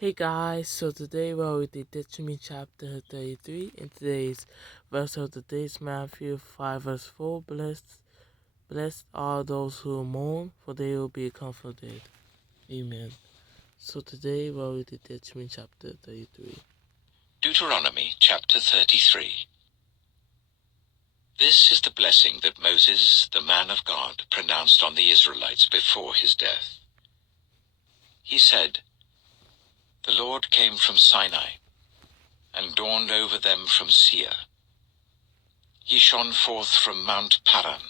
Hey guys, so today we're with the Deuteronomy Chapter 33, and today's verse of the day is Matthew 5 verse 4. Blessed are those who mourn, for they will be comforted. Amen. So today we're with the Deuteronomy Chapter 33. Deuteronomy Chapter 33. This is the blessing that Moses, the man of God, pronounced on the Israelites before his death. He said, "The Lord came from Sinai, and dawned over them from Seir. He shone forth from Mount Paran.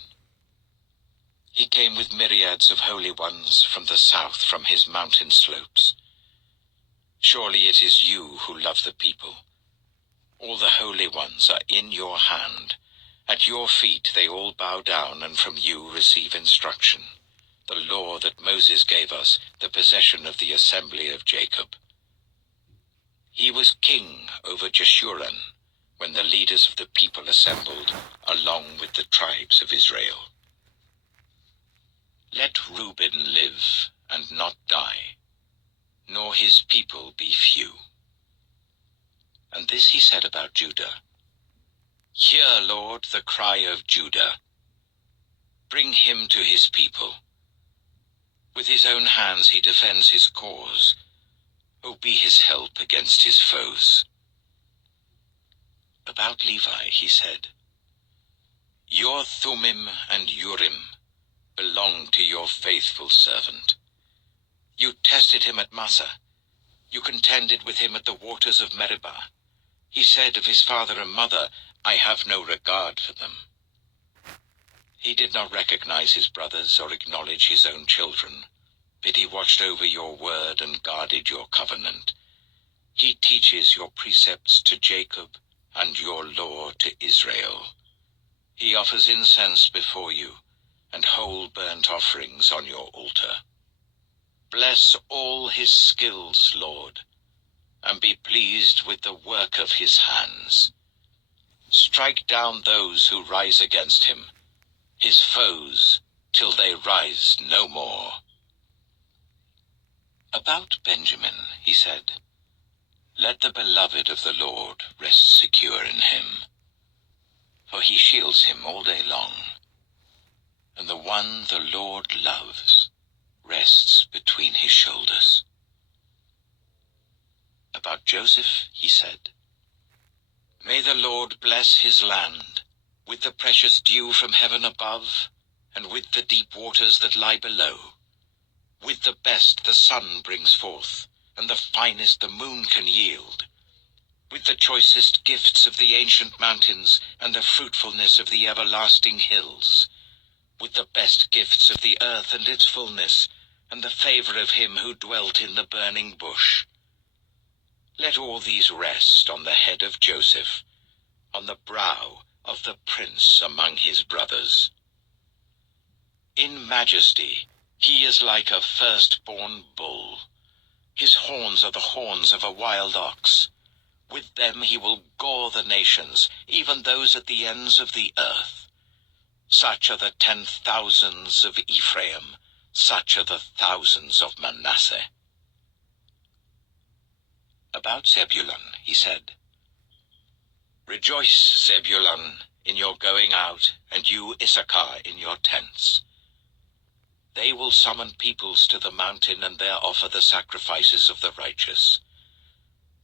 He came with myriads of holy ones from the south, from his mountain slopes. Surely it is you who love the people. All the holy ones are in your hand. At your feet they all bow down, and from you receive instruction, the law that Moses gave us, the possession of the assembly of Jacob. He was king over Jeshurun when the leaders of the people assembled, along with the tribes of Israel. Let Reuben live and not die, nor his people be few." And this he said about Judah, "Hear, Lord, the cry of Judah. Bring him to his people. With his own hands he defends his cause. O be his help against his foes." About Levi he said, "Your Thummim and Urim belong to your faithful servant. You tested him at Massah. You contended with him at the waters of Meribah. He said of his father and mother, 'I have no regard for them.' He did not recognize his brothers or acknowledge his own children, but he watched over your word and guarded your covenant. He teaches your precepts to Jacob and your law to Israel. He offers incense before you and whole burnt offerings on your altar. Bless all his skills, Lord, and be pleased with the work of his hands. Strike down those who rise against him, his foes, till they rise no more." About Benjamin he said, "Let the beloved of the Lord rest secure in him, for he shields him all day long, and the one the Lord loves rests between his shoulders." About Joseph he said, "May the Lord bless his land with the precious dew from heaven above, and with the deep waters that lie below. With the best the sun brings forth, and the finest the moon can yield. With the choicest gifts of the ancient mountains, and the fruitfulness of the everlasting hills. With the best gifts of the earth and its fullness, and the favor of him who dwelt in the burning bush. Let all these rest on the head of Joseph, on the brow of the prince among his brothers. In majesty he is like a firstborn bull. His horns are the horns of a wild ox. With them he will gore the nations, even those at the ends of the earth. Such are the 10,000s of Ephraim, such are the thousands of Manasseh." About Zebulun he said, "Rejoice, Zebulun, in your going out, and you, Issachar, in your tents. They will summon peoples to the mountain, and there offer the sacrifices of the righteous.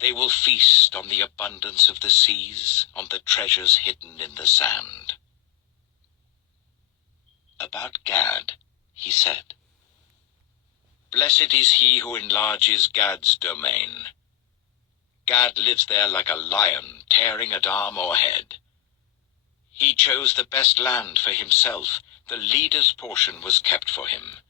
They will feast on the abundance of the seas, on the treasures hidden in the sand." About Gad he said, "Blessed is he who enlarges Gad's domain. Gad lives there like a lion, tearing at arm or head. He chose the best land for himself. The leader's portion was kept for him.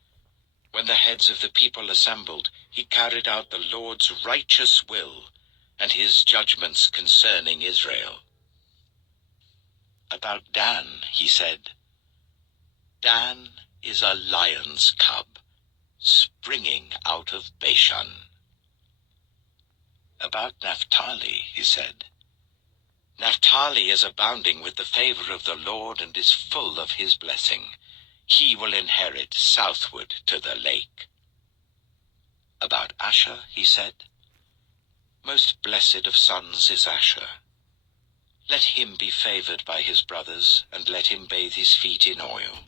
When the heads of the people assembled, he carried out the Lord's righteous will and his judgments concerning Israel." About Dan he said, "Dan is a lion's cub, springing out of Bashan." About Naphtali he said, "Naphtali is abounding with the favor of the Lord and is full of his blessing. He will inherit southward to the lake." About Asher he said, Most blessed of sons is Asher. Let him be favored by his brothers, and let him bathe his feet in oil.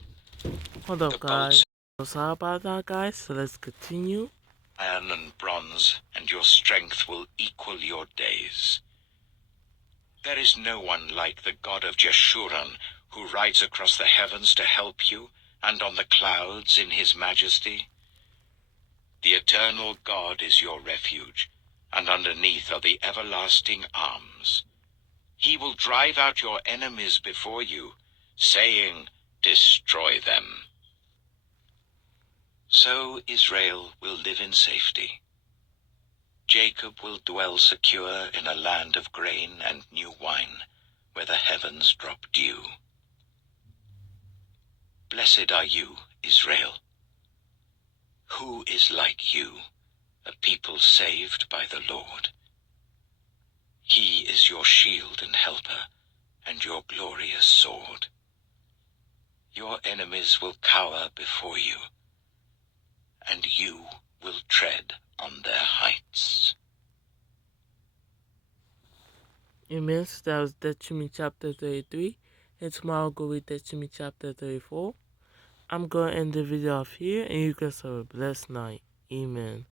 Hold up, guys. Sorry about that, guys. So let's continue. Iron and bronze, and your strength will equal your days. There is no one like the God of Jeshurun, who rides across the heavens to help you, and on the clouds in his majesty. The eternal God is your refuge, and underneath are the everlasting arms. He will drive out your enemies before you, saying, "Destroy them." So Israel will live in safety. Jacob will dwell secure in a land of grain and new wine, where the heavens drop dew. Blessed are you, Israel. Who is like you, a people saved by the Lord? He is your shield and helper, and your glorious sword. Your enemies will cower before you, and you will tread on their heights. Amen. So that was Deuteronomy chapter 33. And tomorrow I'll go read Deuteronomy chapter 34. I'm going to end the video off here, and you guys have a blessed night. Amen.